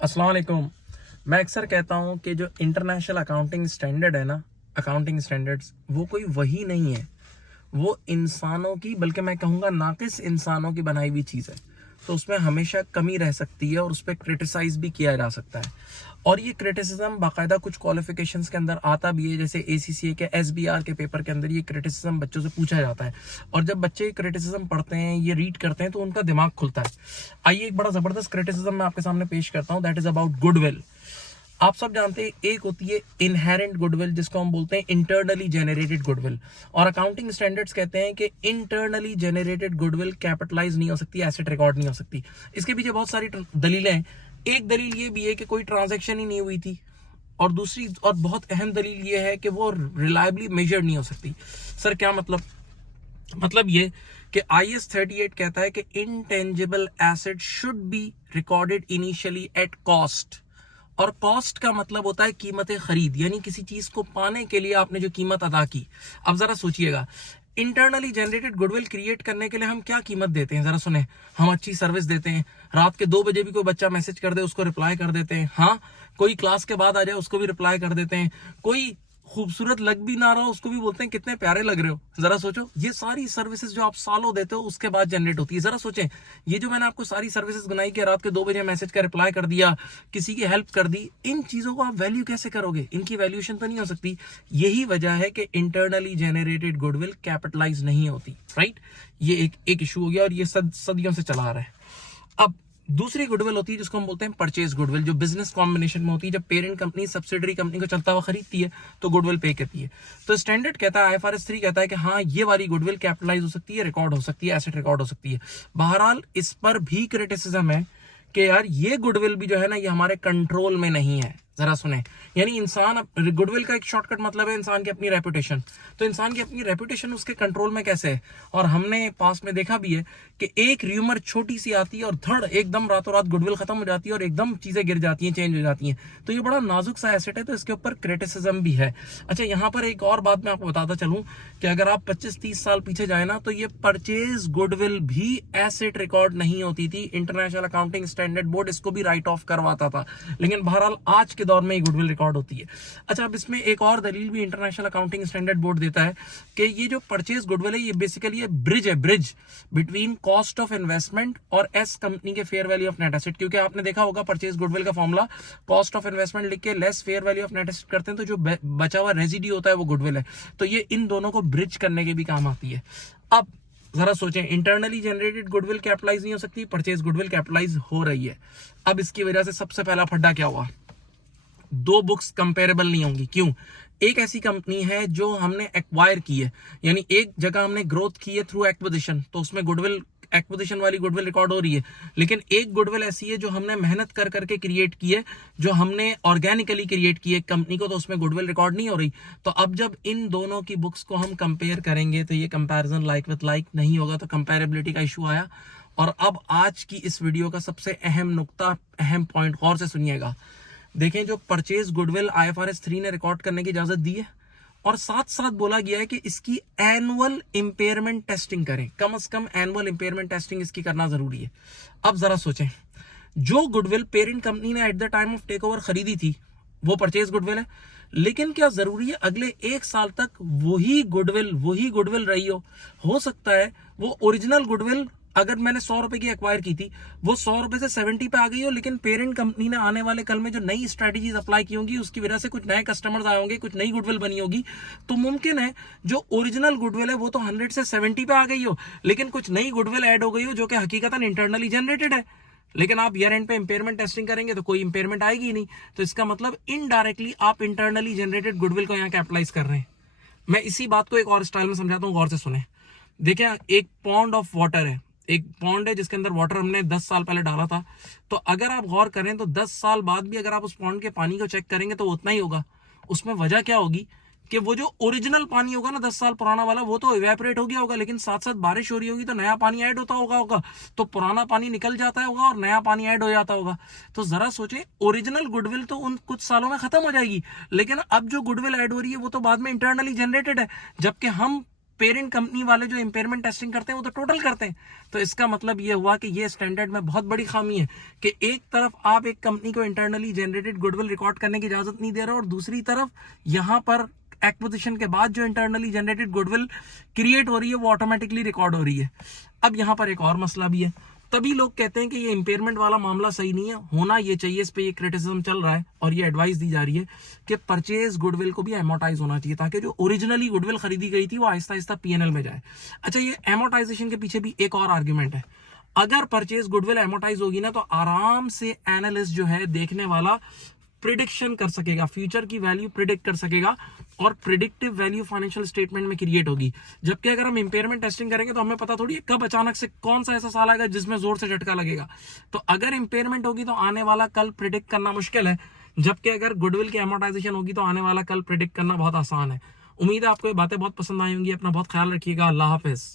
अस्सलाम वालेकुम। मैं अक्सर कहता हूँ कि जो इंटरनेशनल अकाउंटिंग स्टैंडर्ड है ना, अकाउंटिंग स्टैंडर्ड्स, वो कोई वही नहीं है। वो इंसानों की, बल्कि मैं कहूँगा नाकिस इंसानों की बनाई हुई चीज़ है। तो उसमें हमेशा कमी रह सकती है और उस पर क्रिटिसाइज भी किया जा सकता है। और ये क्रिटिसिज्म बाकायदा कुछ क्वालिफिकेशंस के अंदर आता भी है, जैसे ACCA के SBR के पेपर के अंदर ये क्रिटिसिज्म बच्चों से पूछा जाता है। और जब बच्चे क्रिटिसिज्म पढ़ते हैं, ये रीड करते हैं, तो उनका दिमाग खुलता है। आइए एक बड़ा ज़बरदस्त क्रिटिसिज्म मैं आपके सामने पेश करता हूँ, दैट इज़ अबाउट गुडविल। आप सब जानते हैं एक होती है इनहेरेंट गुडविल, जिसको हम बोलते हैं इंटरनली जेनरेटेड गुडविल। और अकाउंटिंग स्टैंडर्ड्स कहते हैं कि इंटरनली जेनरेटेड गुडविल कैपिटलाइज नहीं हो सकती, एसेट रिकॉर्ड नहीं हो सकती। इसके पीछे बहुत सारी दलीलें हैं। एक दलील ये भी है कि कोई ट्रांजैक्शन ही नहीं हुई थी, और दूसरी और बहुत अहम दलील ये है कि वो रिलायबली मेजर्ड नहीं हो सकती। सर क्या मतलब ये कि IAS 38 कहता है कि intangible asset should be recorded initially at cost. और कॉस्ट का मतलब होता है कीमत खरीद, यानी किसी चीज को पाने के लिए आपने जो कीमत अदा की। अब जरा सोचिएगा, इंटरनली जनरेटेड गुडविल क्रिएट करने के लिए हम क्या कीमत देते हैं, जरा सुने। हम अच्छी सर्विस देते हैं, रात के 2 बजे भी कोई बच्चा मैसेज कर दे उसको रिप्लाई कर देते हैं। हाँ, कोई क्लास के बाद आ जाए उसको भी रिप्लाई कर देते हैं। कोई खूबसूरत लग भी ना रहा हो उसको भी बोलते हैं कितने प्यारे लग रहे हो। जरा सोचो, ये सारी सर्विसेज जो आप सालों देते हो उसके बाद जनरेट होती है। जरा सोचें, ये जो मैंने आपको सारी सर्विसेज बनाई कि रात के 2 बजे मैसेज का रिप्लाई कर दिया, किसी की हेल्प कर दी, इन चीजों को आप वैल्यू कैसे करोगे? इनकी वैल्यूएशन तो नहीं हो सकती। यही वजह है कि इंटरनली जेनरेटेड गुडविल कैपिटलाइज नहीं होती, राइट। ये एक इशू हो गया और ये सदियों से चला आ रहा है। अब दूसरी गुडविल होती है जिसको हम बोलते हैं परचेज गुडविल, जो बिजनेस कॉम्बिनेशन में होती है। जब पेरेंट कंपनी सब्सिडरी कंपनी को चलता हुआ खरीदती है तो गुडविल पे करती है। तो स्टैंडर्ड कहता है, IFRS 3 कहता है कि हाँ, ये वाली गुडविल कैपिटलाइज हो सकती है, रिकॉर्ड हो सकती है, एसेट रिकॉर्ड हो सकती है। बहरहाल इस पर भी क्रिटिसिज्म है कि यार ये गुडविल भी जो है ना, ये हमारे कंट्रोल में नहीं है। जरा सुने, यानी इंसान, गुडविल का एक शॉर्टकट मतलब है इंसान की अपनी रेपुटेशन। तो इंसान की अपनी रेपुटेशन उसके कंट्रोल में कैसे है? और हमने पास में देखा भी है कि एक र्यूमर छोटी सी आती है और धड़ एकदम रातों रात गुडविल खत्म हो जाती है और एकदम चीजें गिर जाती हैं, चेंज हो जाती हैं। तो ये बड़ा नाजुक सा एसेट है, तो इसके ऊपर क्रिटिसिज्म भी है। अच्छा, यहाँ पर एक और बात मैं आपको बताता चलूं कि अगर आप 25-30 साल पीछे जाए ना, तो ये परचेज गुडविल भी एसेट रिकॉर्ड नहीं होती थी। इंटरनेशनल अकाउंटिंग स्टैंडर्ड बोर्ड इसको भी राइट ऑफ करवाता था, लेकिन बहरहाल आज के दौर में ये गुडविल रिकॉर्ड होती है। अच्छा, अब इसमें एक और दलील भी इंटरनेशनल अकाउंटिंग स्टैंडर्ड बोर्ड देता है कि ये जो परचेज गुडविल है, ये basically bridge between cost of investment और एस कंपनी के fair value of net asset. क्योंकि आपने देखा होगा परचेज गुडविल का फॉर्मूला कॉस्ट ऑफ इन्वेस्टमेंट लिख के less fair value of net asset करते हैं, तो जो बचा हुआ रेजिड्यू होता है वो गुडविल है। तो ये इन दोनों को ब्रिज करने के भी काम आती है। अब जरा सोचें, इंटरनली जनरेटेड गुडविल कैपिटलाइज नहीं हो सकती, परचेज गुडविल कैपिटलाइज हो रही है। अब इसकी वजह से सबसे पहला फड्डा क्या हुआ? 2 बुक्स कंपेरेबल नहीं होंगी। क्यों? एक ऐसी कंपनी है जो हमने एक्वायर की है, यानी एक जगह हमने ग्रोथ की है थ्रू एक्विजिशन, तो उसमें गुडविल, एक्विजिशन वाली गुडविल रिकॉर्ड हो रही है। लेकिन एक गुडविल ऐसी है जो हमने मेहनत कर करके क्रिएट की है, जो हमने ऑर्गेनिकली क्रिएट की है कंपनी को, तो उसमें गुडविल रिकॉर्ड नहीं हो रही। तो अब जब इन दोनों की बुक्स को हम कंपेयर करेंगे तो ये कंपैरिजन लाइक विद लाइक नहीं होगा, तो कंपेरेबिलिटी का इशू आया। और अब आज की इस वीडियो का सबसे अहम नुक्ता, अहम पॉइंट गौर से सुनिएगा। देखें, जो परचेज गुडविल IFRS 3 ने रिकॉर्ड करने की इजाजत दी है, और साथ साथ बोला गया है कि इसकी एनुअल इंपेयरमेंट टेस्टिंग करें, कम से कम एनुअल इंपेयरमेंट टेस्टिंग इसकी करना जरूरी है। अब जरा सोचें, जो गुडविल पेरेंट कंपनी ने at the time of take over खरीदी थी वो परचेज गुडविल है, लेकिन क्या जरूरी है अगले 1 साल तक वही गुडविल रही हो सकता है वो ओरिजिनल गुडविल, अगर मैंने 100 रुपए की एक्वायर की थी, वो 100 रुपए से 70 पे आ गई हो, लेकिन पेरेंट कंपनी ने आने वाले कल में जो नई स्ट्रेटजीज अप्लाई की होंगी, उसकी वजह से कुछ नए कस्टमर्स आए होंगे, कुछ नई गुडविल बनी होगी, तो मुमकिन है जो ओरिजिनल गुडविल है वो तो 100 से 70 पे आ गई हो, लेकिन कुछ नई गुडविल ऐड हो गई हो जो कि हकीकतन इंटरनली जनरेटेड है। लेकिन आप ईयर एंड पे इंपेयरमेंट टेस्टिंग करेंगे तो कोई इंपेयरमेंट आएगी ही नहीं। तो इसका मतलब इनडायरेक्टली आप इंटरनली जनरेटेड गुडविल को यहाँ कैपिटलाइज कर रहे हैं। मैं इसी बात को एक और स्टाइल में समझाता हूँ, गौर से सुने। देखिए, एक पॉन्ड ऑफ वाटर है, एक पॉन्ड है जिसके अंदर वाटर हमने 10 साल पहले डाला था। तो अगर आप गौर करें तो 10 साल बाद भी अगर आप उस पॉन्ड के पानी को चेक करेंगे तो उतना ही होगा। उसमें वजह क्या होगी कि वो जो ओरिजिनल पानी होगा ना 10 साल पुराना वाला, वो तो इवेपोरेट हो गया होगा, लेकिन साथ साथ बारिश हो रही होगी तो नया पानी ऐड होता होगा, तो पुराना पानी निकल जाता होगा और नया पानी ऐड हो जाता होगा। तो जरा सोचें, ओरिजिनल गुडविल तो उन कुछ सालों में खत्म हो जाएगी, लेकिन अब जो गुडविल ऐड हो रही है वो तो बाद में इंटरनली जनरेटेड है। जबकि हम पेरेंट कंपनी वाले जो इम्पेयरमेंट टेस्टिंग करते हैं वो तो टोटल करते हैं। तो इसका मतलब ये हुआ कि ये स्टैंडर्ड में बहुत बड़ी खामी है कि एक तरफ आप एक कंपनी को इंटरनली जनरेटेड गुडविल रिकॉर्ड करने की इजाजत नहीं दे रहे और दूसरी तरफ यहाँ पर एक्विजिशन के बाद जो इंटरनली जनरेटेड गुडविल क्रिएट हो रही है वो ऑटोमेटिकली रिकॉर्ड हो रही है। अब यहाँ पर एक और मसला भी है, तभी लोग कहते हैं कि ये इम्पेयरमेंट वाला मामला सही नहीं है, होना ये चाहिए, इस पे ये क्रिटिसिज्म चल रहा है और ये एडवाइस दी जा रही है कि परचेज गुडविल को भी एमोटाइज होना चाहिए ताकि जो ओरिजिनली गुडविल खरीदी गई थी वो आहिस्ता आहिस्ता पीएनएल में जाए। अच्छा, ये एमोटाइजेशन के पीछे भी एक और आर्ग्यूमेंट है। अगर परचेज गुडविल एमोटाइज होगी ना तो आराम से एनालिस्ट जो है, देखने वाला, प्रिडिक्शन कर सकेगा, फ्यूचर की वैल्यू प्रिडिक्ट कर सकेगा और प्रिडिक्टिव वैल्यू फाइनेंशियल स्टेटमेंट में क्रिएट होगी। जबकि अगर हम इंपेयरमेंट टेस्टिंग करेंगे तो हमें पता थोड़ी है कब अचानक से कौन सा ऐसा साल आएगा जिसमें जोर से झटका लगेगा। तो अगर इंपेयरमेंट होगी तो आने वाला कल प्रिडिक्ट करना मुश्किल है, जबकि अगर गुडविल की एमोटाइजेशन होगी तो आने वाला कल प्रिडिक्ट करना बहुत आसान है। उम्मीद है आपको ये बातें बहुत पसंद आई होंगी। अपना बहुत ख्याल रखिएगा। अल्लाह हाफिज।